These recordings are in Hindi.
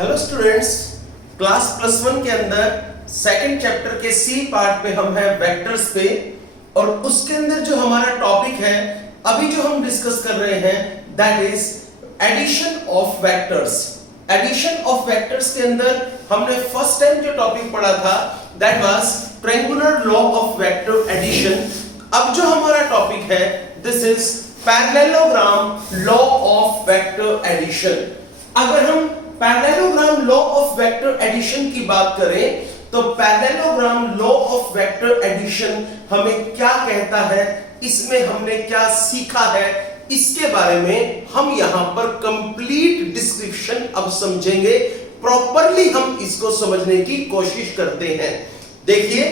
हेलो स्टूडेंट्स, क्लास +1 के अंदर सेकंड चैप्टर के सी पार्ट पे हम हैं वेक्टर्स पे, और उसके अंदर जो हमारा टॉपिक है अभी जो हम डिस्कस कर रहे हैं that is addition of vectors. Addition of vectors के अंदर हमने फर्स्ट टाइम जो टॉपिक पढ़ा था that was triangular law of vector addition. अब जो हमारा टॉपिक है this is parallelogram law of vector addition. अगर हम parallelogram law of vector addition की बात करें तो parallelogram law of vector addition हमें क्या कहता है, इसमें हमने क्या सीखा है, इसके बारे में हम यहां पर कंप्लीट डिस्क्रिप्शन अब समझेंगे। प्रॉपरली हम इसको समझने की कोशिश करते हैं। देखिए,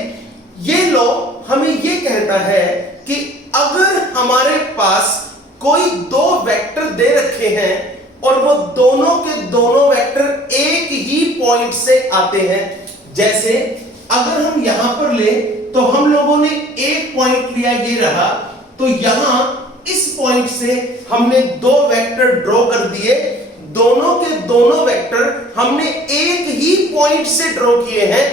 ये लॉ हमें ये कहता है कि अगर हमारे पास कोई दो वेक्टर दे रखे हैं और वो दोनों के दोनों वेक्टर एक ही पॉइंट से आते हैं, जैसे अगर हम यहां पर ले तो हम लोगों ने एक पॉइंट लिया, ये रहा, तो यहां इस पॉइंट से हमने दो वेक्टर ड्रॉ कर दिए। दोनों के दोनों वेक्टर हमने एक ही पॉइंट से ड्रॉ किए हैं।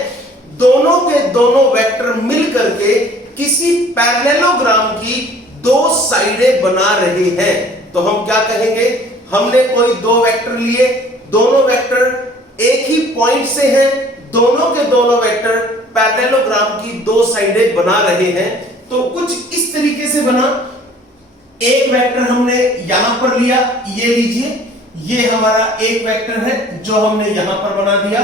दोनों के दोनों वेक्टर मिल करके किसी पैरेललोग्राम की दो साइडें बना रहे हैं। तो हम क्या कहेंगे, हमने कोई दो वेक्टर लिए, दोनों वेक्टर एक ही पॉइंट से हैं, दोनों के दोनों वेक्टर पैरेललोग्राम की दो साइडें बना रहे हैं। तो कुछ इस तरीके से बना। एक वेक्टर हमने यहां पर लिया, ये लीजिए, ये हमारा एक वेक्टर है जो हमने यहां पर बना दिया।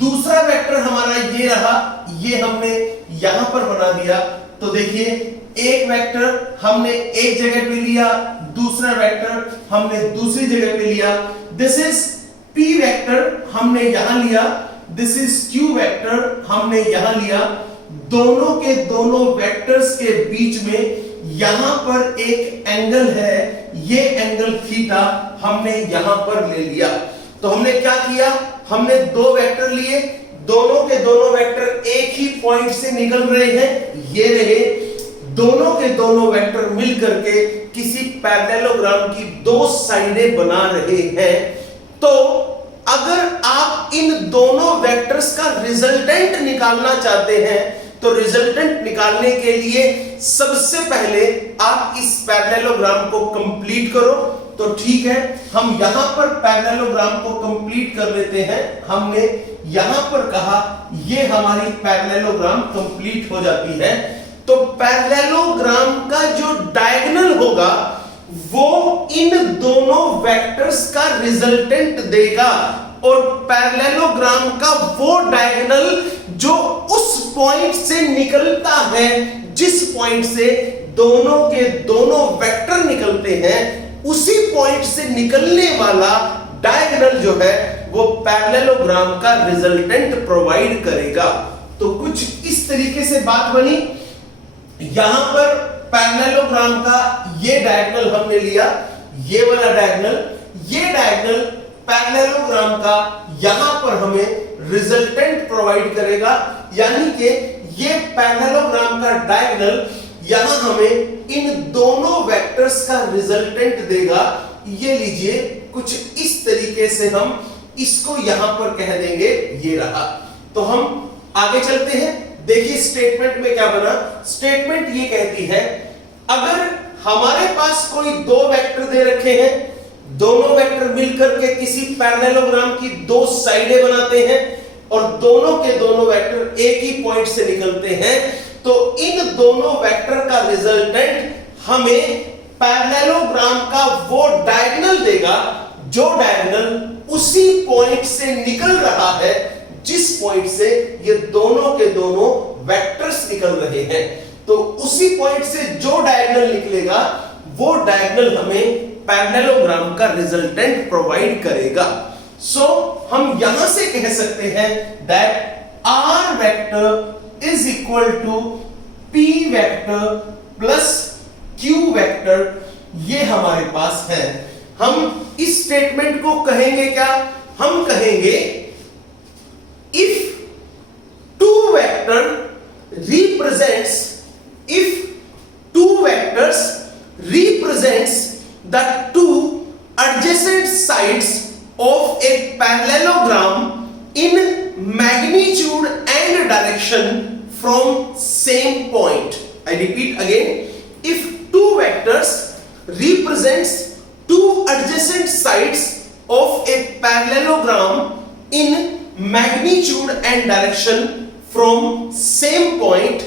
दूसरा वेक्टर हमारा ये रहा, ये हमने यहां पर बना दिया। तो देखिए, एक वेक्टर हमने एक जगह पे लिया, दूसरा वेक्टर हमने दूसरी जगह पे लिया। दिस इज P वेक्टर हमने यहां लिया, दिस इज Q वेक्टर हमने यहां लिया। दोनों के दोनों वेक्टर्स के बीच में यहां पर एक एंगल है, ये एंगल थीटा हमने यहां पर ले लिया। तो हमने क्या किया, हमने दो वेक्टर लिए, दोनों के दोनों वेक्टर एक ही पॉइंट से निकल रहे हैं, ये रहे। दोनों के दोनों वेक्टर मिल करके किसी पैरेललोग्राम की दो साइडें बना रहे हैं। तो अगर आप इन दोनों वेक्टर्स का रिजल्टेंट निकालना चाहते हैं तो रिजल्टेंट निकालने के लिए सबसे पहले आप इस पैरेललोग्राम को कंप्लीट करो। तो ठीक है, हम यहां पर पैरेललोग्राम को कंप्लीट कर लेते हैं। हमने यहां पर कहा ये हमारी पैरेललोग्राम कंप्लीट हो जाती है। तो पैरेललोग्राम का जो डायगोनल होगा वो इन दोनों वेक्टर्स का रिजल्टेंट देगा, और पैरेललोग्राम का वो डायगोनल जो उस पॉइंट से निकलता है, जिस पॉइंट से दोनों के दोनों वेक्टर निकलते हैं, उसी पॉइंट से निकलने वाला डायगोनल जो है वो पैरेललोग्राम का रिजल्टेंट प्रोवाइड करेगा। तो कुछ इस तरीके से बात बनी। यहां पर पैरेललोग्राम का ये डायगोनल हमने लिया, ये वाला डायगोनल, ये डायगोनल पैरेललोग्राम का यहां पर हमें रिजल्टेंट प्रोवाइड करेगा। यानी कि ये पैरेललोग्राम का डायगोनल यहां हमें इन दोनों वेक्टर्स का रिजल्टेंट देगा। ये लीजिए, कुछ इस तरीके से हम इसको यहां पर कह देंगे, ये रहा। तो हम आगे चलते हैं। देखिए स्टेटमेंट में क्या बना। स्टेटमेंट ये कहती है, अगर हमारे पास कोई दो वेक्टर दे रखे हैं, दोनों वेक्टर मिलकर के किसी पैरेललोग्राम की दो साइडें बनाते हैं, और दोनों के दोनों वेक्टर एक ही पॉइंट से निकलते हैं, तो इन दोनों वेक्टर का रिजल्टेंट हमें पैरेललोग्राम का वो डायगोनल देगा जो डायगोनल उसी पॉइंट से निकल रहा है जिस पॉइंट से ये दोनों के दोनों वेक्टर्स निकल रहे हैं। तो उसी पॉइंट से जो डायगोनल निकलेगा वो डायगोनल हमें पैरेललोग्राम का रिजल्टेंट प्रोवाइड करेगा। सो हम यहां से कह सकते हैं that R vector is equal to P vector plus Q vector, ये हमारे पास है। हम इस स्टेटमेंट को कहेंगे क्या, हम कहेंगे if two vectors represents the two adjacent sides of a parallelogram in magnitude and direction from same point. I repeat again, if two vectors represents two adjacent sides of a parallelogram in magnitude and direction from same point,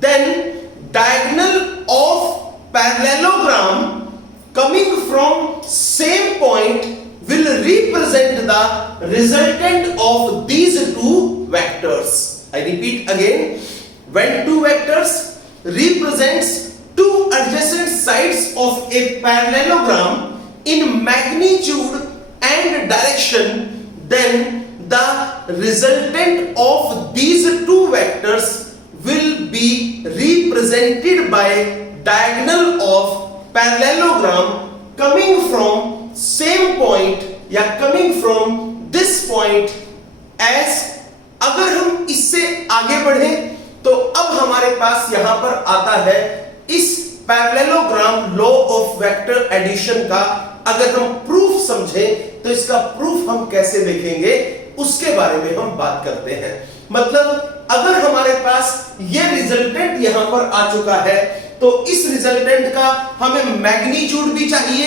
then diagonal of parallelogram coming from same point will represent the resultant of these two vectors. I repeat again, when two vectors represents two adjacent sides of a parallelogram in magnitude and direction, then the resultant of these two vectors will be represented by diagonal of parallelogram coming from same point या coming from this point as। अगर हम इससे आगे बढ़े तो अब हमारे पास यहां पर आता है इस parallelogram law of vector addition का अगर हम प्रूफ समझें तो इसका प्रूफ हम कैसे देखेंगे उसके बारे में हम बात करते हैं। मतलब अगर हमारे पास ये रिजल्टेंट यहां पर आ चुका है तो इस रिजल्टेंट का हमें मैग्नीट्यूड भी चाहिए,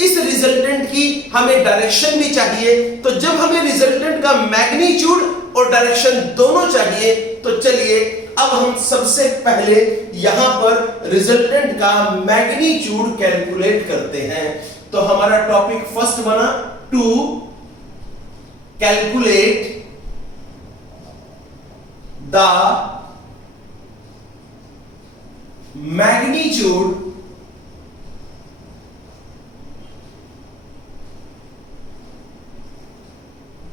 इस रिजल्टेंट की हमें डायरेक्शन भी चाहिए। तो जब हमें रिजल्टेंट का मैग्नीट्यूड और डायरेक्शन दोनों चाहिए तो चलिए अब हम सबसे पहले यहां पर रिजल्टेंट का मैग्नीट्यूड कैलकुलेट करते हैं। तो हमारा टॉपिक फर्स्ट बना to calculate the magnitude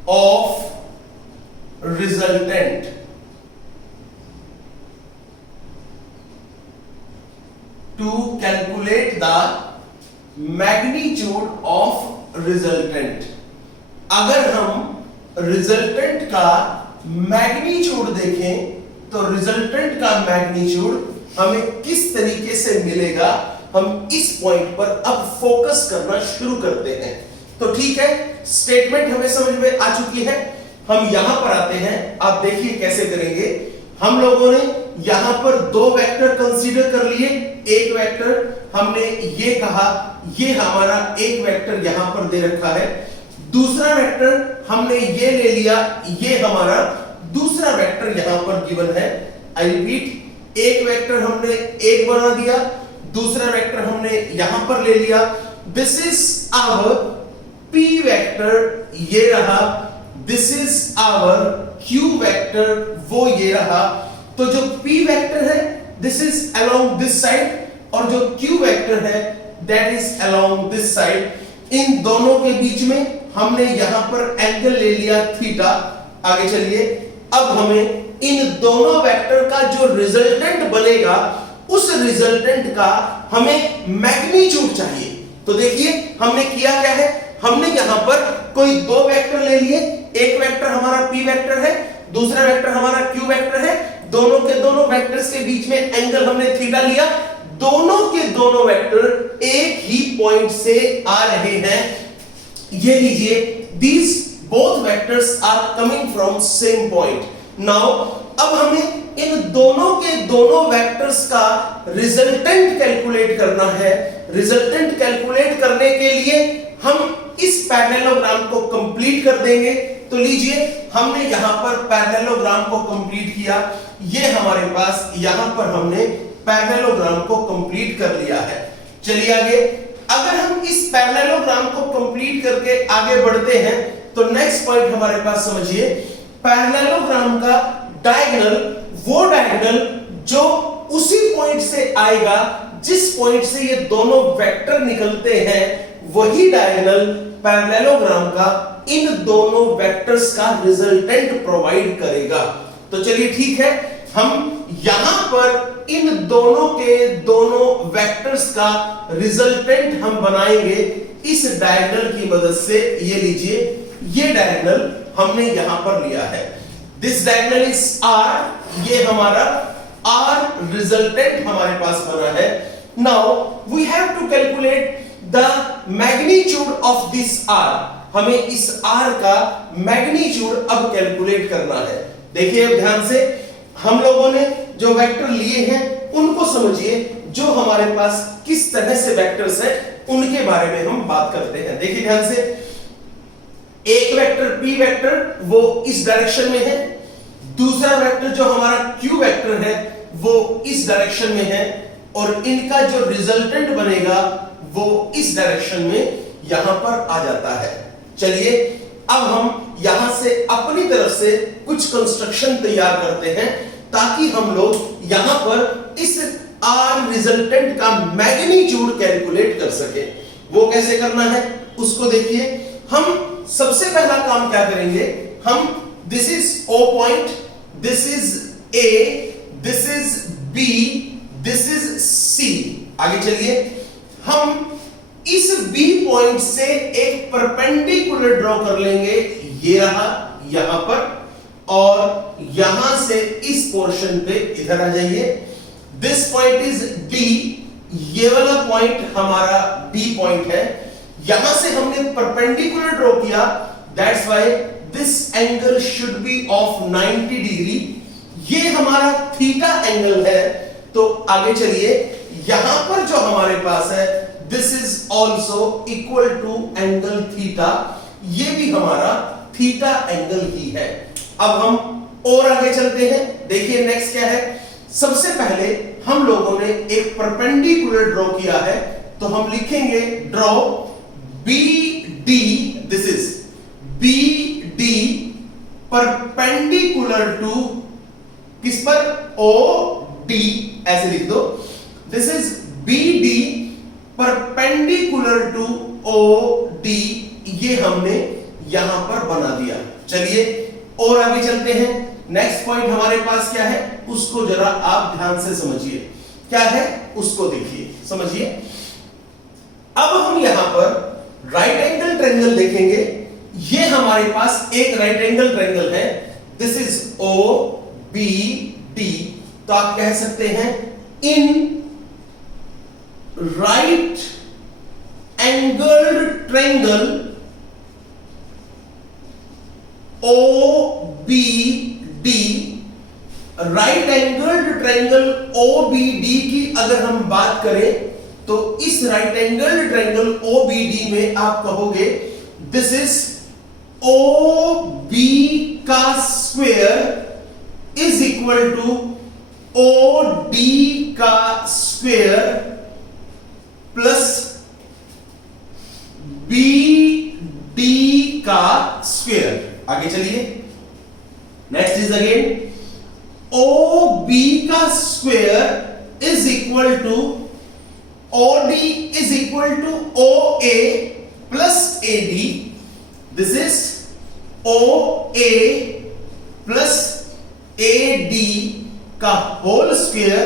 of resultant। To calculate the magnitude of resultant, अगर हम रिजल्टेंट का मैग्नीट्यूड देखें तो रिजल्टेंट का मैग्नीट्यूड हमें किस तरीके से मिलेगा, हम इस पॉइंट पर अब फोकस करना शुरू करते हैं। तो ठीक है, स्टेटमेंट हमें समझ में आ चुकी है। हम यहां पर आते हैं, आप देखिए कैसे करेंगे। हम लोगों ने यहां पर दो वेक्टर कंसीडर कर लिए। एक वेक्टर हमने ये कहा ये हमारा एक वेक्टर यहां पर दे रखा है, दूसरा वेक्टर हमने ये ले लिया, ये हमारा दूसरा वेक्टर यहां पर गिवन है। आई रिपीट, एक वेक्टर हमने एक बना दिया, दूसरा वेक्टर हमने यहां पर ले लिया। This is our P vector, ये रहा, this is our Q vector, वो ये रहा। तो जो P वेक्टर है this is along this side और जो Q वेक्टर है that is along this side. इन दोनों के बीच में हमने यहां पर एंगल ले लिया थीटा। आगे चलिए, अब हमें इन दोनों वेक्टर का जो रिजल्टेंट बनेगा उस रिजल्टेंट का हमें मैग्नीट्यूड चाहिए। तो देखिए हमने किया क्या है, हमने यहां पर कोई दो वेक्टर ले लिए, एक वेक्टर हमारा P वेक्टर है, दूसरा वेक्टर हमारा Q वेक्टर है। दोनों के दोनों वेक्टर्स के बीच में एंगल हमने थीटा लिया। दोनों के दोनों वेक्टर एक ही पॉइंट से आ रहे हैं। ये लीजिए, these both vectors are coming from same point. Now अब हमें इन दोनों के दोनों वेक्टर्स का रिजल्टेंट कैलकुलेट करना है। रिजल्टेंट कैलकुलेट करने के लिए हम इस पैरेललोग्राम को कंप्लीट कर देंगे। तो लीजिए, हमने यहां पर पैरेललोग्राम को कंप्लीट किया। ये हमारे पास यहां पर हमने पैरेललोग्राम को कंप्लीट कर लिया है। चलिए आगे, अगर हम इस पैरेललोग्राम को कंप्लीट करके आगे बढ़ते हैं तो नेक्स्ट पॉइंट हमारे पास समझिए, पैरेललोग्राम का डायगोनल, वो डायगोनल जो उसी पॉइंट से आएगा जिस पॉइंट से ये दोनों वेक्टर निकलते हैं, वही डायगोनल पैरेललोग्राम का इन दोनों वेक्टर्स का रिजल्टेंट प्रोवाइड करेगा। तो चलिए ठीक है, हम यहां पर इन दोनों के दोनों वेक्टर्स का रिजल्टेंट हम बनाएंगे इस डायगोनल की मदद से। ये लीजिए, ये डायगोनल हमने यहां पर लिया है, दिस डायगोनल इज R, ये हमारा R रिजल्टेंट हमारे पास बना है। Now we have to calculate the magnitude of this R। हमें इस r का मैग्नीट्यूड अब कैलकुलेट करना है। देखिए अब ध्यान से, हम लोगों ने जो वेक्टर लिए हैं उनको समझिए, जो हमारे पास किस तरह से वेक्टर्स हैं उनके बारे में हम बात करते हैं। देखिए ध्यान से, एक वेक्टर p वेक्टर वो इस डायरेक्शन में है, दूसरा वेक्टर जो हमारा q वेक्टर है वो इस डायरेक्शन में है, और इनका जो रिजल्टेंट बनेगा वो इस डायरेक्शन में यहां पर आ जाता है। चलिए अब हम यहां से अपनी तरफ से कुछ कंस्ट्रक्शन तैयार करते हैं ताकि हम लोग यहां पर इस r रिजल्टेंट का मैग्नीट्यूड कैलकुलेट कर सके। वो कैसे करना है उसको देखिए। हम सबसे पहला काम क्या करेंगे, हम this is O point, this is A, this is B, this is C। आगे चलिए, हम इस B पॉइंट से एक परपेंडिकुलर ड्रॉ कर लेंगे, ये रहा यहां पर, और यहां से इस पोर्शन पे इधर आ जाइए। दिस पॉइंट इज D, ये वाला पॉइंट हमारा B पॉइंट है, यहां से हमने परपेंडिकुलर ड्रॉ किया, that's why this angle should be of 90 degree. ये हमारा थीटा एंगल है। तो आगे चलिए, यहां पर जो हमारे पास है this is also equal to angle theta, ये भी हमारा थीटा एंगल ही है। अब हम और आगे चलते हैं। देखिए नेक्स्ट क्या है, सबसे पहले हम लोगों ने एक परपेंडिकुलर ड्रॉ किया है, तो हम लिखेंगे draw BD, this is BD perpendicular to किस पर, OD, ऐसे लिख दो। This is BD perpendicular to OD, ये हमने यहां पर बना दिया। चलिए और आगे चलते हैं। नेक्स्ट पॉइंट हमारे पास क्या है उसको जरा आप ध्यान से समझिए, क्या है उसको देखिए, समझिए। अब हम यहां पर राइट एंगल ट्रायंगल देखेंगे। ये हमारे पास एक राइट एंगल ट्रायंगल है, दिस इज OBD। तो आप कह सकते हैं in right angled triangle OBD, right angled triangle OBD की अगर हम बात करें तो इस राइट एंगल्ड ट्रायंगल OBD में आप कहोगे दिस इज OB का square is equal to OD का स्क्वायर प्लस BD का स्क्वायर। आगे चलिए, नेक्स्ट इज अगेन OB का square is equal to OD is equal to OA plus AD, this is OA plus AD का whole square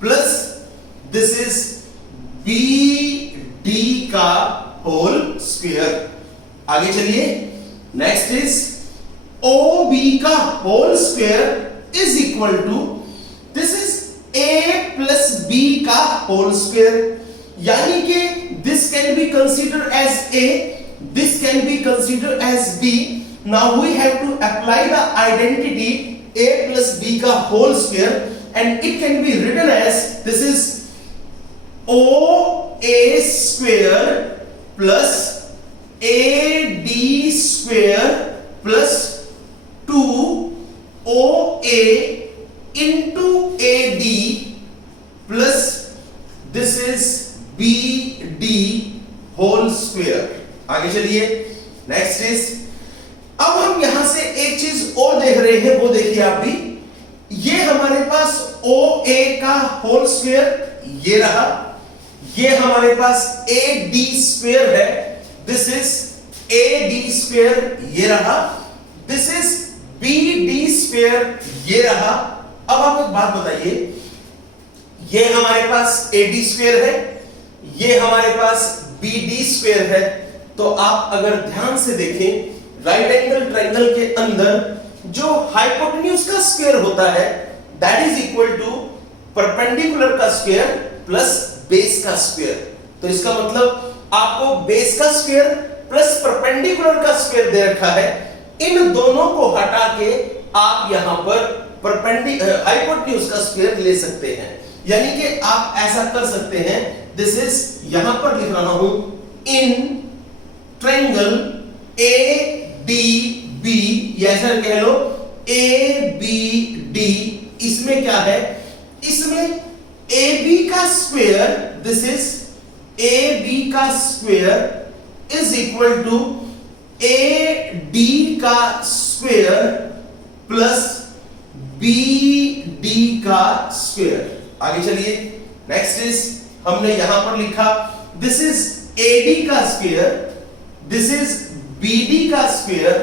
plus this is BD का होल स्क्वायर। आगे चलिए, नेक्स्ट इज OB का whole square is equal to this is A plus B का होल स्क्वायर, यानी कि this can be considered as A, this can be considered as B. Now we have to apply the identity A plus B का whole square, and it can be written as this is OA square plus AD square plus 2OA into AD plus this is BD whole square। आगे चलिए, नेक्स्ट इज, अब हम यहां से एक चीज और देख रहे हैं, वो देखिए आप भी, ये हमारे पास OA का होल स्क्वायर ये रहा, ये हमारे पास AD स्क्वायर है, दिस इज AD स्क्वायर ये रहा, दिस इज BD स्क्वायर ये रहा। अब आप एक बात बताइए, ये हमारे पास AD स्क्वायर है, ये हमारे पास BD स्क्वायर है, तो आप अगर ध्यान से देखें राइट एंगल ट्रायंगल के अंदर जो हाइपोटेन्यूज का स्क्वायर होता है that is equal to perpendicular का स्क्वायर प्लस बेस का स्क्वायर। तो इसका मतलब आपको बेस का स्क्वायर प्लस परपेंडिकुलर का स्क्वायर दे रखा है, इन दोनों को हटा के आप यहां पर हाइपोटेन्यूज का स्क्वायर ले सकते हैं। यानी कि आप ऐसा कर सकते हैं, दिस इज यहां पर लिख रहा हूं in triangle A D B, ऐसा कह लो ए बी डी, इसमें क्या है, इसमें ए बी का square, this is A B का square is equal to A D का स्क्वायर प्लस बी डी का स्क्वायर। आगे चलिए, नेक्स्ट इज हमने यहां पर लिखा दिस इज ए डी का square, this is B D का स्क्वायर।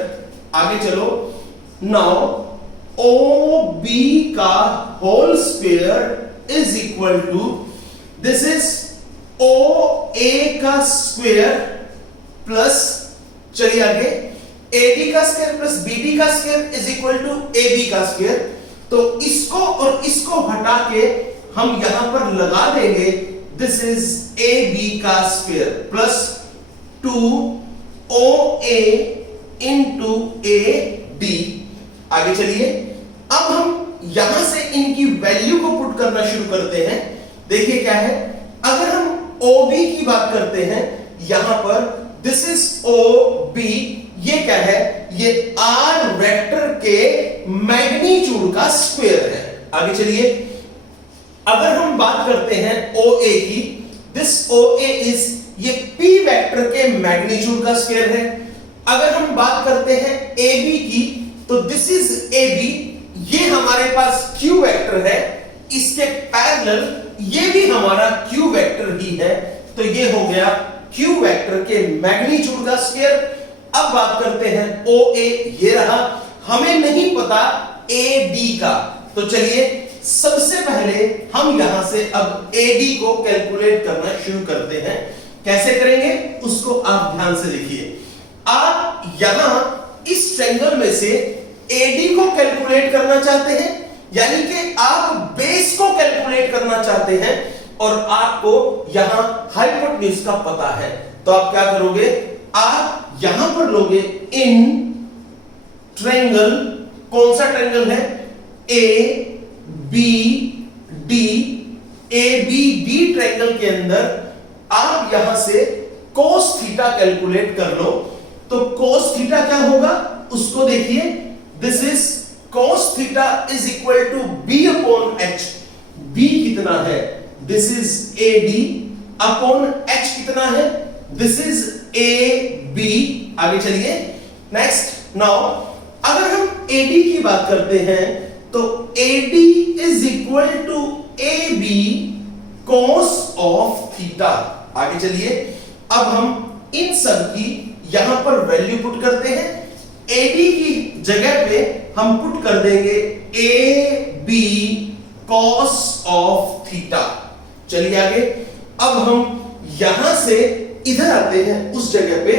आगे चलो, नाउ ओ बी का whole square is equal to this is O A का स्क्वायर प्लस, चलिए आगे, ए डी का स्क्वायर प्लस बी डी का square is equal to A B का स्क्वायर। तो इसको और इसको हटा के हम यहां पर लगा देंगे, दिस इज ए बी का square plus 2OA into A D. आगे चलिए, अब हम यहां से इनकी वैल्यू को पुट करना शुरू करते हैं। देखिए क्या है, अगर हम OB की बात करते हैं, यहां पर दिस इज OB, ये क्या है, ये R वेक्टर के मैग्नीट्यूड का स्क्वायर है। आगे चलिए, अगर हम बात करते हैं OA की, दिस OA इज ये P वेक्टर के मैग्नीट्यूड का स्क्वायर है। अगर हम बात करते हैं AB की, तो दिस इज AB, ये हमारे पास Q वेक्टर है, इसके पैरेलल ये भी हमारा Q वेक्टर ही है, तो ये हो गया Q वेक्टर के मैग्नीट्यूड का स्क्वायर। अब बात करते हैं OA, ये रहा, हमें नहीं पता AD का, तो चलिए सबसे पहले हम यहां से अब AD को कैलकुलेट करना शुरू करते हैं। कैसे करेंगे उसको आप ध्यान से देखिए। आप यहां इस ट्रायंगल में से AD को कैलकुलेट करना चाहते हैं, यानी कि आप बेस को कैलकुलेट करना चाहते हैं और आपको यहां हाइपोटेन्यूज का पता है, तो आप क्या करोगे, आप यहां पर लोगे इन ट्रायंगल, कौन सा ट्रायंगल है, A B D, A B D triangle के अंदर आप यहां से कोस थीटा कैलकुलेट कर लो। तो कोस थीटा क्या होगा उसको देखिए, this is cos theta is equal to B upon H. B कितना है, this is A D, upon H कितना है, दिस इज ए बी। आगे चलिए, नेक्स्ट, नाउ अगर हम एडी की बात करते हैं, तो AD is equal to A B cos of theta. आगे चलिए, अब हम इन सब की यहां पर वैल्यू पुट करते हैं। एडी की जगह पे हम पुट कर देंगे A B cos of theta. चलिए आगे, अब हम यहां से इधर आते हैं उस जगह पे,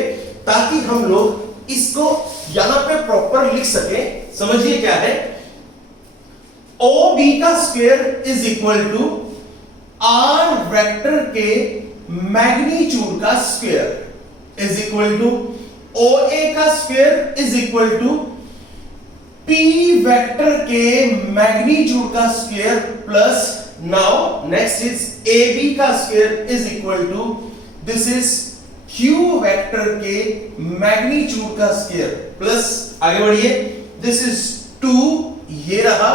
ताकि हम लोग इसको यहां पे प्रॉपर लिख सके। समझिए क्या है, ओ बी का square is equal to R vector के मैग्नीट्यूड का square is equal to O A का square is equal to P vector के मैग्नीट्यूड का square plus, now next is A B का square is equal to this is Q vector के मैग्नीट्यूड का स्क्वायर प्लस, आगे बढ़िए, दिस इज 2, ये रहा।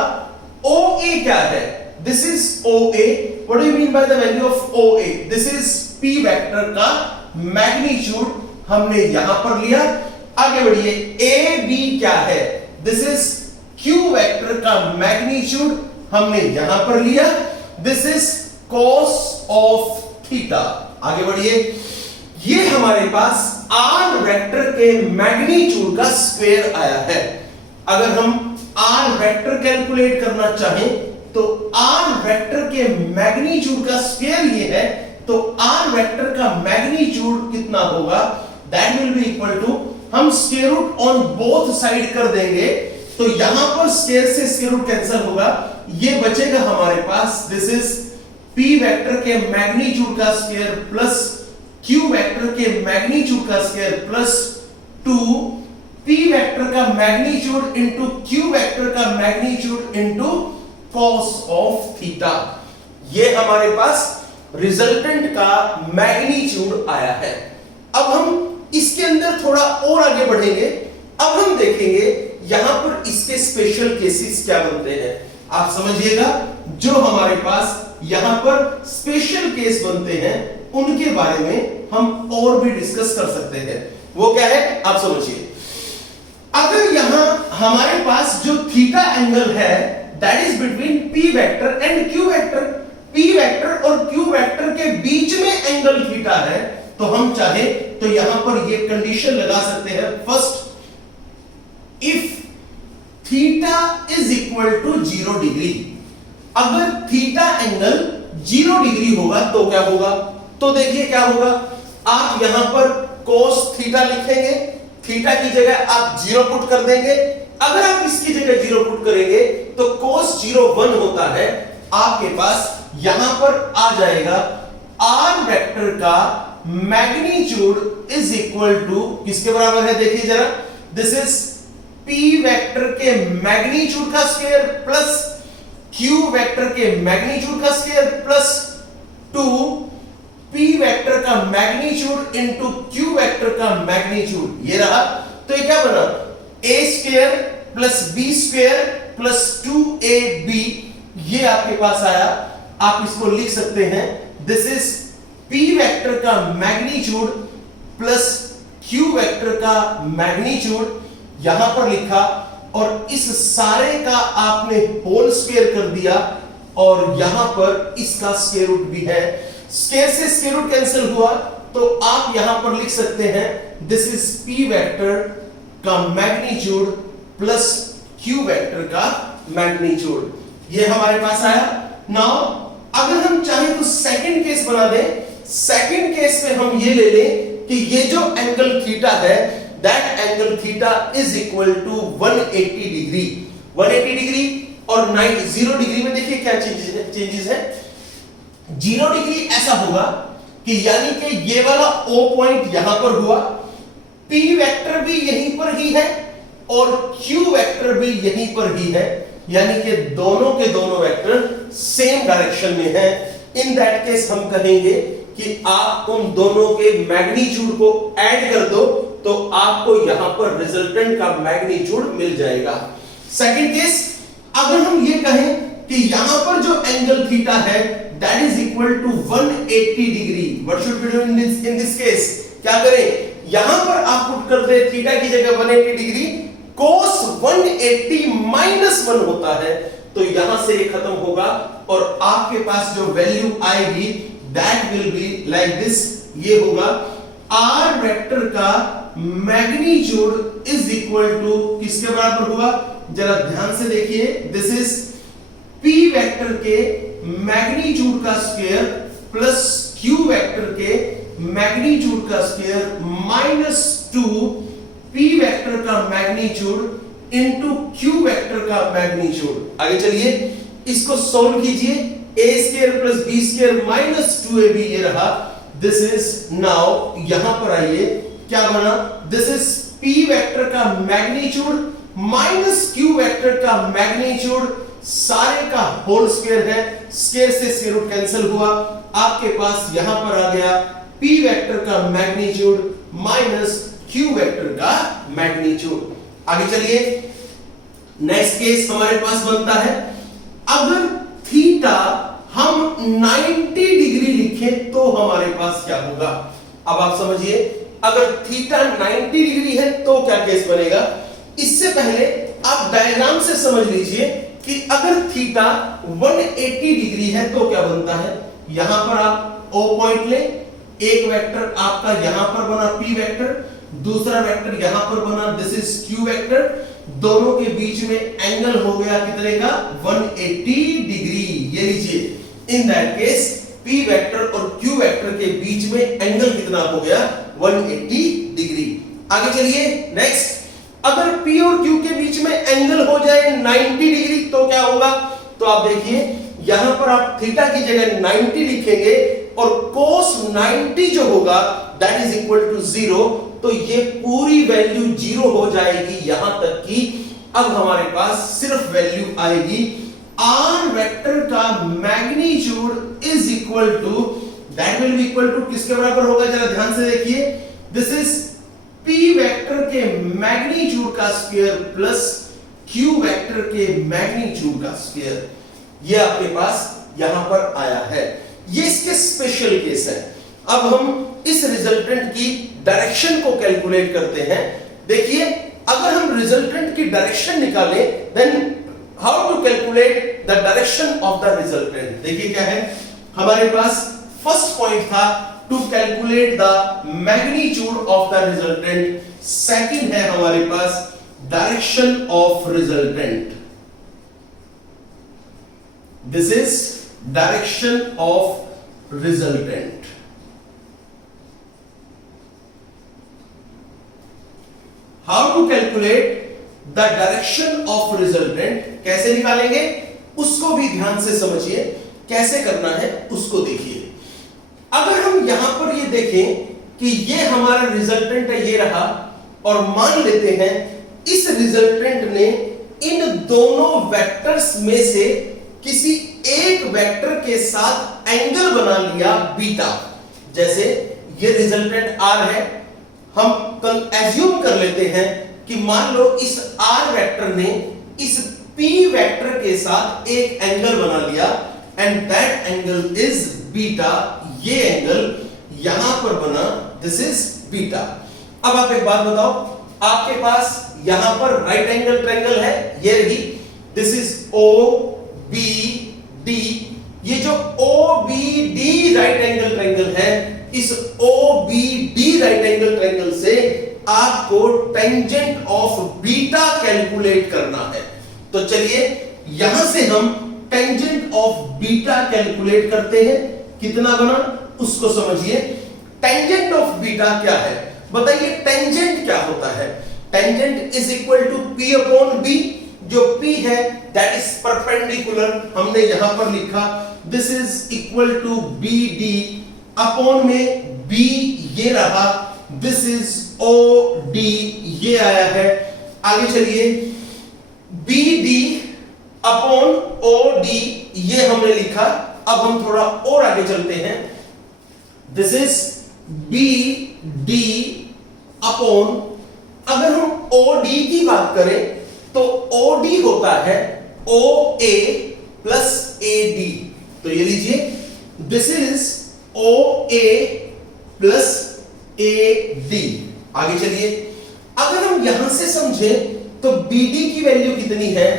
ओ ए क्या है, this is O A, what do you mean by the value of O A, this is P vector का मैग्नीट्यूड हमने यहां पर लिया। आगे बढ़िए, ए बी क्या है, दिस इज क्यू वेक्टर का मैग्नीट्यूड हमने यहां पर लिया, this is cos of theta. आगे बढ़िए, ये हमारे पास आर वेक्टर के मैग्नीट्यूड का स्क्वायर आया है। अगर हम आर वेक्टर कैलकुलेट करना चाहें, तो आर वेक्टर के मैग्नीट्यूड का स्क्वायर ये है, तो आर वेक्टर का मैग्नीट्यूड कितना होगा, that will be equal to, हम square root on both side कर देंगे, तो यहां पर स्क्वायर से स्क्वायर रूट कैंसिल होगा, ये बचेगा हमारे पास, दिस इज पी वेक्टर के मैग्नीट्यूड का स्क्वायर प्लस क्यू वेक्टर के मैग्नीट्यूड का स्क्वायर प्लस 2 पी वेक्टर का मैग्नीट्यूड इंटू क्यू वेक्टर का magnitude into cos of theta. ये हमारे पास रिजल्टेंट का मैग्नीट्यूड आया है। अब हम इसके अंदर थोड़ा और आगे बढ़ेंगे। अब हम देखेंगे यहां पर इसके स्पेशल केसेस क्या बनते हैं। आप समझिएगा, जो हमारे पास यहां पर स्पेशल केस बनते हैं उनके बारे में हम और भी डिस्कस कर सकते हैं। वो क्या है आप समझिए। अगर यहां हमारे पास जो थीटा एंगल है that is between P vector and Q vector, P vector और क्यू वेक्टर के बीच में एंगल थीटा है, तो हम चाहे तो यहां पर ये कंडीशन लगा सकते हैं। First, if theta is equal to 0 degree, अगर थीटा एंगल 0 डिग्री होगा तो क्या होगा, तो देखिए क्या होगा। आप यहां पर cos थीटा लिखेंगे, थीटा की जगह आप 0 पुट कर देंगे। अगर आप इसकी जगह 0 पुट करेंगे तो cos 0 1 होता है। आपके पास यहां पर आ जाएगा r वेक्टर का मैग्नीट्यूड इज इक्वल टू किसके बराबर है, देखिए जरा, दिस इज p वेक्टर के मैग्नीट्यूड का स्क्वायर प्लस q वेक्टर के मैग्नीट्यूड का स्क्वायर प्लस 2 p वेक्टर का मैग्नीट्यूड इंटू q वेक्टर का मैग्नीट्यूड। ये रहा, तो ये क्या बना, a square plus b square plus 2ab, ये आपके पास आया। आप इसको लिख सकते हैं, दिस इज p वेक्टर का मैग्नीट्यूड प्लस q वेक्टर का मैग्नीट्यूड, यहां पर लिखा, और इस सारे का आपने होल स्क्वायर कर दिया, और यहां पर इसका स्क्वायर रूट भी है। स्क्वायर से स्क्वायर रूट कैंसिल हुआ, तो आप यहां पर लिख सकते हैं दिस इज p वेक्टर का मैग्नीट्यूड प्लस q वेक्टर का मैग्नीट्यूड। ये हमारे पास आया। नाउ अगर हम चाहें तो सेकंड केस बना दें। सेकंड केस में हम ये ले लें कि ये जो एंगल थीटा है that angle theta is equal to 180 degree. 180 degree और 0 डिग्री में देखिए क्या चेंजेस है। 0 डिग्री ऐसा होगा कि यानी कि ये वाला O पॉइंट यहां पर हुआ, P वेक्टर भी यहीं पर ही है और Q वेक्टर भी यहीं पर ही है, यानी कि दोनों के दोनों वेक्टर सेम डायरेक्शन में है। इन दैट केस हम कहेंगे कि आप उन दोनों के मैग्नीट्यूड को ऐड कर दो तो आपको यहां पर रिजल्टेंट का मैग्नीट्यूड मिल जाएगा। सेकंड केस, अगर हम ये कहें कि यहां पर जो एंगल थीटा है that is equal to 180 degree, what should be done in this case, क्या करें, यहां पर आप पुट कर दे थीटा की जगह 180 डिग्री, cos 180 -1 होता है, तो यहां से ये खत्म होगा और आपके पास जो वैल्यू आएगी that will be like this. ये होगा r वेक्टर का मैग्नीट्यूड इज इक्वल टू किसके बराबर हुआ, जरा ध्यान से देखिए, दिस इज p वेक्टर के मैग्नीट्यूड का स्क्वायर प्लस q वेक्टर के मैग्नीट्यूड का स्क्वायर माइनस 2 p वेक्टर का मैग्नीट्यूड इनटू q वेक्टर का मैग्नीट्यूड। आगे चलिए इसको सोल्व कीजिए, a square plus b square minus 2ab, ये रहा। दिस इज नाउ यहां पर आइए क्या बना, दिस इज p वेक्टर का मैग्नीट्यूड माइनस q वेक्टर का मैग्नीट्यूड, सारे का होल स्क्वायर है, स्क्वायर से स्क्वायर रूट कैंसिल हुआ, आपके पास यहां पर आ गया p वेक्टर का मैग्नीट्यूड माइनस q वेक्टर का मैग्नीट्यूड। आगे चलिए नेक्स्ट केस हमारे पास बनता है, अगर थीटा हम 90 डिग्री लिखें तो हमारे पास क्या होगा। अब आप समझिए, अगर थीटा 90 डिग्री है तो क्या केस बनेगा। इससे पहले आप डायग्राम से समझ लीजिए कि अगर थीटा 180 डिग्री है तो क्या बनता है। यहां पर आप O पॉइंट ले, एक वेक्टर आपका यहां पर बना P वेक्टर, दूसरा वेक्टर यहां पर बना दिस इज Q वेक्टर, दोनों के बीच में एंगल हो गया कितने का 180 डिग्री। ये लीजिए, in that case P vector और Q वेक्टर के बीच में एंगल कितना हो गया 180 डिग्री। आगे चलिए नेक्स्ट, अगर P और Q के बीच में एंगल हो जाए 90 डिग्री तो क्या होगा। तो आप देखिए यहां पर आप थीटा की जगह 90 लिखेंगे और cos 90 जो होगा दैट इज इक्वल टू 0, तो ये पूरी वैल्यू 0 हो जाएगी, यहां तक कि अब हमारे पास सिर्फ वैल्यू आएगी r वेक्टर का magnitude is equal to, that will be equal to किसके बराबर होगा, जरा ध्यान से देखिए, दिस इज p वेक्टर के मैग्नीट्यूड का स्क्वायर प्लस q वेक्टर के मैग्नीट्यूड का स्क्वायर। ये आपके पास यहां पर आया है, ये इसके स्पेशल केस है। अब हम इस रिजल्टेंट की डायरेक्शन को कैलकुलेट करते हैं। देखिए, अगर हम रिजल्टेंट की डायरेक्शन निकालें, then how to calculate the direction of the resultant. देखिए क्या है, हमारे पास फर्स्ट पॉइंट था to calculate the magnitude of the resultant, second है हमारे पास direction of resultant. This is direction of resultant. How to calculate the direction of resultant, कैसे निकालेंगे उसको भी ध्यान से समझिए, कैसे करना है उसको देखिए। अगर हम यहां पर ये देखें कि ये हमारा रिजल्टेंट है, ये रहा, और मान लेते हैं इस रिजल्टेंट ने इन दोनों वेक्टर्स में से किसी एक वेक्टर के साथ एंगल बना लिया बीटा। जैसे ये रिजल्टेंट r है, हम कल एज्यूम कर लेते हैं कि मान लो इस r वेक्टर ने इस p वेक्टर के साथ एक एंगल बना लिया and that angle is beta. ये एंगल यहां पर बना, दिस इज बीटा। अब आप एक बात बताओ, आपके पास यहां पर राइट एंगल ट्रायंगल है, ये रही, दिस इज OBD। ये जो OBD राइट एंगल ट्रायंगल है, इस OBD राइट एंगल ट्रायंगल से आपको टेंजेंट ऑफ बीटा कैलकुलेट करना है। तो चलिए यहां से हम टेंजेंट ऑफ बीटा कैलकुलेट करते हैं। कितना बना उसको समझिए। टेंजेंट ऑफ बीटा क्या है बताइए, टेंजेंट क्या होता है? Tangent is equal to P upon B। जो P है दैट इज परपेंडिकुलर, हमने यहां पर लिखा this is equal to BD upon में B ये रहा, दिस इज OD ये आया है। आगे चलिए, BD अपॉन OD ये हमने लिखा। अब हम थोड़ा और आगे चलते हैं, दिस इज BD अपॉन, अगर हम OD की बात करें तो OD होता है OA प्लस AD। तो ये लीजिए, this is OA plus AD। आगे चलिए, अगर हम यहां से समझें तो BD की वैल्यू कितनी है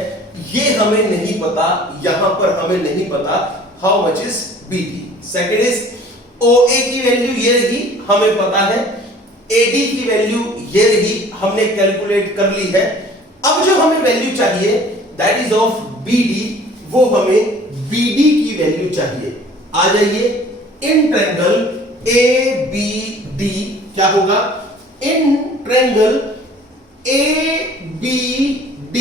ये हमें नहीं पता, यहां पर हमें नहीं पता how much is BD। Second is OA की वैल्यू ये रही, हमें पता है। AD की वैल्यू ये रही, हमने कैलकुलेट कर ली है। अब जो हमें वैल्यू चाहिए दैट इज ऑफ BD, वो हमें BD की वैल्यू चाहिए। आ जाइए, इन ट्रायंगल ABD क्या होगा, इन ट्रायंगल ABD,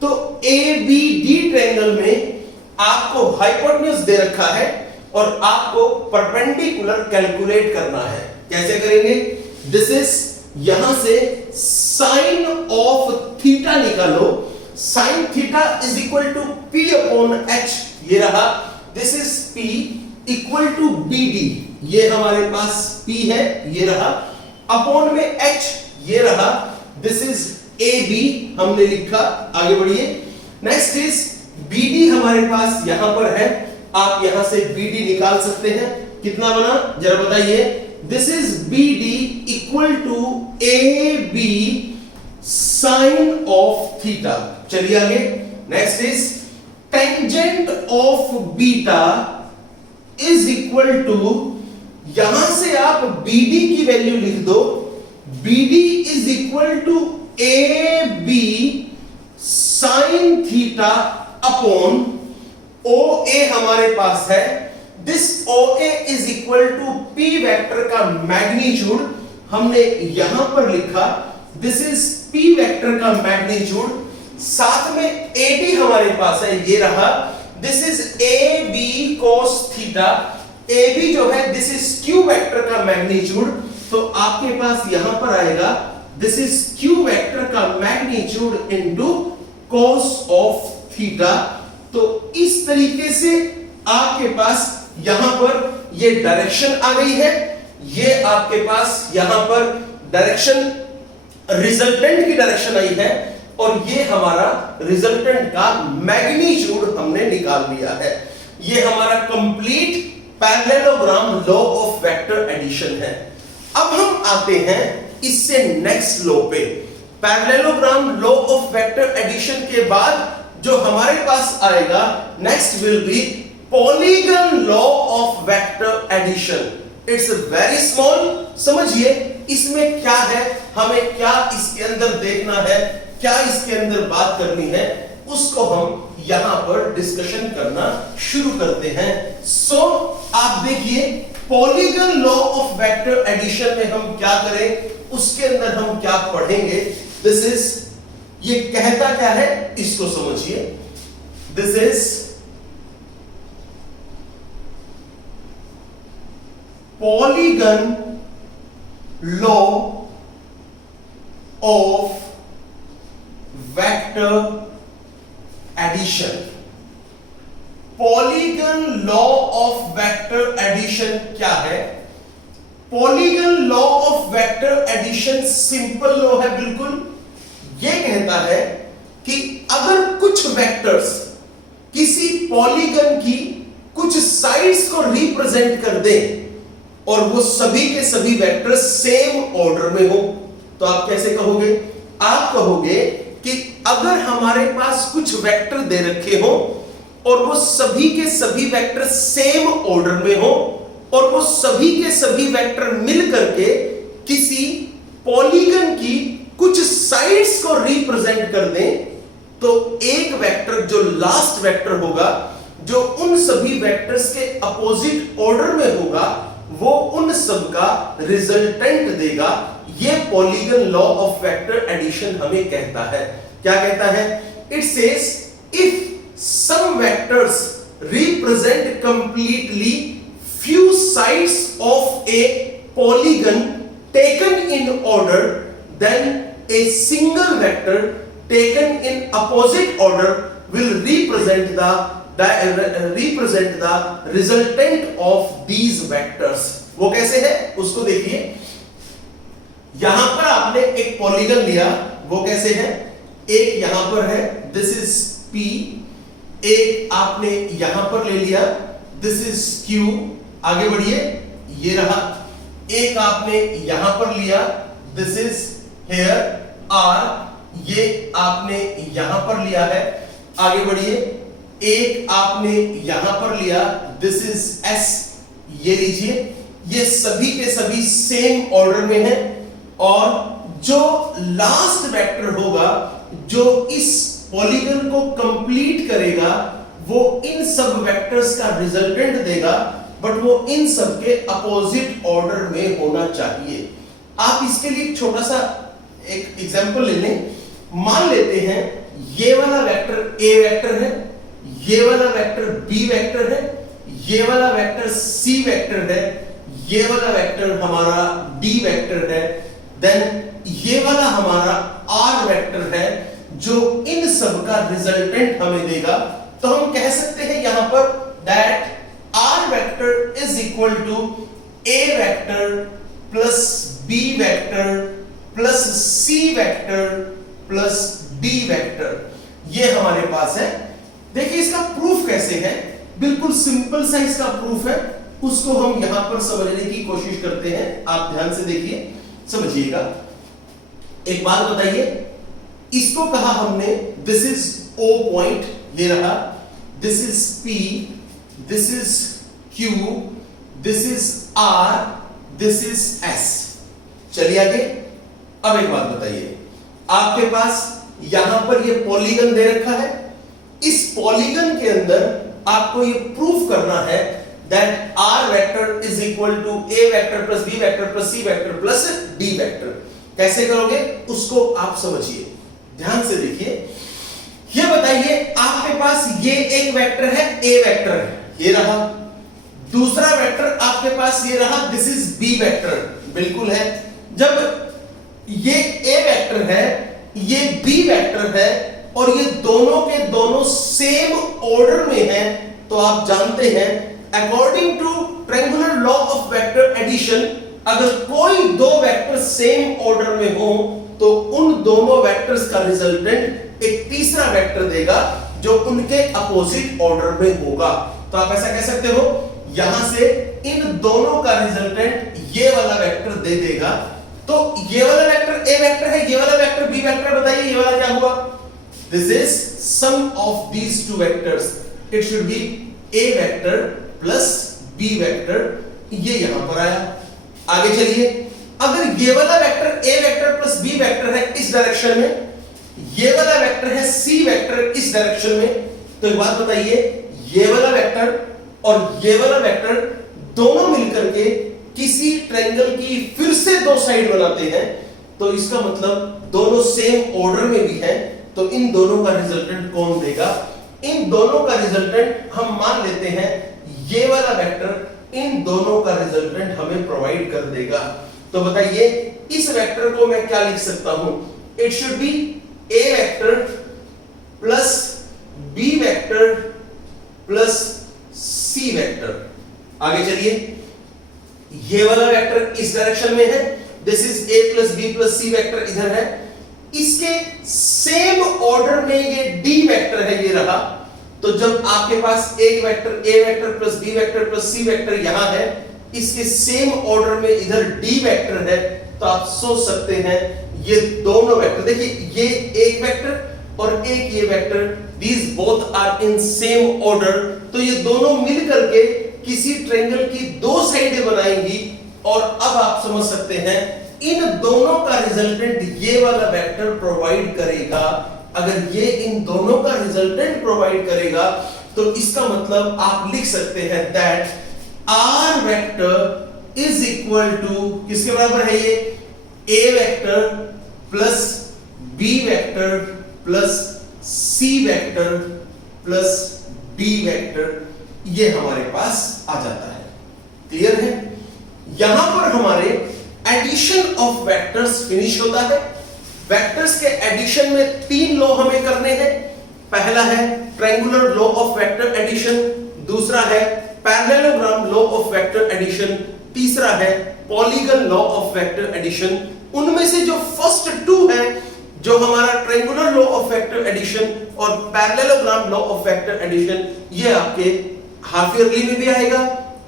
तो ABD ट्रायंगल में आपको हाइपोटेन्यूज दे रखा है और आपको परपेंडिकुलर कैलकुलेट करना है। कैसे करेंगे, दिस इज, यहां से साइन ऑफ थीटा निकालो। Sine theta is equal to P upon H, ये रहा, this is P equal to BD, ये हमारे पास P है, ये रहा, अपॉन में H ये रहा, दिस इज AB हमने लिखा। आगे बढ़िए, नेक्स्ट इज BD हमारे पास यहां पर है, आप यहां से BD निकाल सकते हैं। कितना बना जरा बताइए, this is BD equal to AB sine of theta. चलिए आगे, next is tangent of beta is equal to, यहां से आप BD की वैल्यू लिख दो, BD is equal to AB sine theta upon OA हमारे पास है, this OA is equal to P vector का मैग्नीट्यूड, हमने यहां पर लिखा, दिस इज P वेक्टर का मैग्नीट्यूड, साथ में AD हमारे पास है, ये रहा, this is AB cos theta, A B जो है दिस इज क्यू वेक्टर का मैग्नीट्यूड, तो आपके पास यहां पर आएगा दिस इज क्यू वेक्टर का magnitude into cos of theta. तो इस तरीके से आपके पास यहां पर ये डायरेक्शन आ गई है, ये आपके पास यहां पर डायरेक्शन रिजल्टेंट की डायरेक्शन आई है, और ये हमारा रिजल्टेंट का मैग्नीट्यूड हमने निकाल लिया है। ये हमारा complete parallelogram law of vector addition है। अब हम आते हैं इससे नेक्स्ट लॉ पे। Parallelogram law of vector addition के बाद जो हमारे पास आएगा next will be polygon law of vector addition. It's very small, समझिए इसमें क्या है, हमें क्या इसके अंदर देखना है, क्या इसके अंदर बात करनी है, उसको हम यहां पर डिस्कशन करना शुरू करते हैं। सो आप देखिए polygon law of vector addition में हम क्या करें, उसके अंदर हम क्या पढ़ेंगे। दिस इज, ये कहता क्या है इसको समझिए। This is polygon law of vector addition. Polygon law of vector addition क्या है? Polygon law of vector addition simple law है बिल्कुल। यह कहता है कि अगर कुछ वेक्टर्स किसी पॉलीगन की कुछ साइड्स को रिप्रेजेंट कर दें और वो सभी के सभी वेक्टर्स सेम ऑर्डर में हो, तो आप कैसे कहोगे? आप कहोगे कि अगर हमारे पास कुछ वेक्टर दे रखे हो और वो सभी के सभी वेक्टर सेम ऑर्डर में हो और वो सभी के सभी वेक्टर मिल करके किसी पॉलीगन की कुछ साइड्स को रिप्रेजेंट कर दें, तो एक वेक्टर जो लास्ट वेक्टर होगा, जो उन सभी वेक्टर्स के अपोजिट ऑर्डर में होगा, वो उन सब का रिजल्टेंट देगा। ये polygon law of vector addition हमें कहता है। क्या कहता है? It says if some vectors represent completely few sides of a polygon taken in order, then a single vector taken in opposite order will represent the resultant of these vectors। वो कैसे है उसको देखिए। यहां पर आपने एक पॉलीगन लिया, वो कैसे है? एक यहां पर है, दिस इज P। एक आपने यहां पर ले लिया, दिस इज Q। आगे बढ़िए, ये रहा। एक आपने यहां पर लिया, दिस इज हेयर R। ये आपने यहां पर लिया है। आगे बढ़िए, एक आपने यहां पर लिया, दिस इज S। ये लीजिए, ये सभी के सभी सेम ऑर्डर में है, और जो लास्ट वेक्टर होगा जो इस पॉलीगन को कंप्लीट करेगा, वो इन सब वेक्टर्स का रिजल्टेंट देगा, बट वो इन सब के अपोजिट ऑर्डर में होना चाहिए। आप इसके लिए छोटा सा एक एग्जांपल ले लें। मान लेते हैं ये वाला वेक्टर ए वेक्टर है, ये वाला वेक्टर बी वेक्टर है, ये वाला वेक्टर सी वेक्टर है, ये वाला वेक्टर हमारा डी वेक्टर है, देन ये वाला हमारा आर वेक्टर है, जो इन सब का रिजल्टेंट हमें देगा। तो हम कह सकते हैं यहां पर that R vector is equal to A vector plus B vector plus C vector plus D vector। ये हमारे पास है। देखिए इसका प्रूफ कैसे है, बिल्कुल सिंपल सा इसका प्रूफ है, उसको हम यहां पर समझने की कोशिश करते हैं। आप ध्यान से देखिए, समझिएगा। एक बात बताइए, इसको कहा हमने दिस इज O पॉइंट, ये रहा, this is P, this is Q, this is R, this is S। चलिए आगे। अब एक बात बताइए, आपके पास यहां पर ये पॉलीगन दे रखा है, इस पॉलीगन के अंदर आपको ये प्रूफ करना है that R vector is equal to A vector plus B vector plus C vector plus D vector. कैसे करोगे उसको आप समझिए, ध्यान से देखिए। ये बताइए, आपके पास ये एक वेक्टर है, A वेक्टर है, ये रहा, दूसरा वेक्टर आपके पास ये रहा, दिस इज बी वेक्टर, बिल्कुल है। जब ये ए वेक्टर है, ये बी वेक्टर है और ये दोनों के दोनों सेम ऑर्डर में हैं, तो आप जानते हैं according to triangular law of vector addition, अगर कोई दो वेक्टर सेम ऑर्डर में हो तो उन दोनों वेक्टर्स का रिजल्टेंट एक तीसरा वेक्टर देगा जो उनके अपोजिट ऑर्डर में होगा। तो आप ऐसा कह सकते हो, यहां से इन दोनों का रिजल्टेंट ये वाला वेक्टर दे देगा। तो ये वाला वेक्टर ए वेक्टर है, ये वाला वेक्टर बी वेक्टर, बताइए ये वाला क्या हुआ? This is sum of these two vectors, it should be A vector plus B vector, ये यहां पर आया। आगे चलिए, अगर ये वाला vector A vector plus B vector है इस डायरेक्शन में, ये वाला वेक्टर है सी वेक्टर इस डायरेक्शन में, तो एक बात बताइए, ये वाला वेक्टर और ये वाला वेक्टर दोनों मिलकर के किसी ट्रायंगल की फिर से दो साइड बनाते हैं, तो इसका मतलब दोनों सेम ऑर्डर में भी हैं, तो इन दोनों का रिजल्टेंट कौन देगा? इन दोनों का रिजल्टेंट हम मान लेते हैं ये वाला वेक्टर इन दोनों का रिजल्टेंट हमें प्रोवाइड कर देगा। तो बताइए इस वेक्टर को मैं क्या लिख सकता हूं? It should be A vector plus B vector plus C vector. आगे चलिए, ये वाला वेक्टर इस डायरेक्शन में है, this is A plus B plus C vector इधर है, इसके सेम ऑर्डर में ये डी वेक्टर है, ये रहा। तो जब आपके पास एक vector A vector plus B vector plus C vector यहां है, इसके सेम ऑर्डर में इधर डी वेक्टर है, तो आप सोच सकते हैं ये दोनों वेक्टर, देखिए ये एक वेक्टर और एक ये vector, these both are in same order, तो ये दोनों मिल करके किसी ट्रायंगल की दो साइडें बनाएंगी। और अब आप समझ सकते हैं इन दोनों का रिजल्टेंट ये वाला वेक्टर प्रोवाइड करेगा। अगर ये इन दोनों का रिजल्टेंट प्रोवाइड करेगा तो इसका मतलब आप लिख सकते हैं that R vector is equal to, किसके बराबर है ये? A vector plus B vector plus C vector plus D vector, ये हमारे पास आ जाता है। क्लियर है? यहां पर हमारे एडिशन ऑफ वेक्टर्स फिनिश होता है। वेक्टर्स के एडिशन में तीन लॉ हमें करने हैं। पहला है triangular law of vector addition, दूसरा है parallelogram law of vector addition, तीसरा है polygon law of vector addition. उनमें से जो फर्स्ट टू है, जो हमारा triangular law of vector addition और parallelogram law of vector addition, ये आपके हाफ ईयरली में भी आएगा,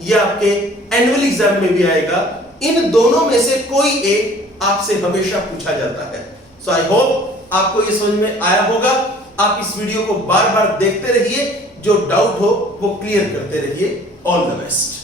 ये आपके एनुअल एग्जाम में भी आएगा। इन दोनों में से कोई एक आपसे हमेशा पूछा जाता है। सो आई होप आपको ये समझ में आया होगा। आप इस वीडियो को बार बार देखते रहिए, जो डाउट हो वो क्लियर करते रहिए। All the best.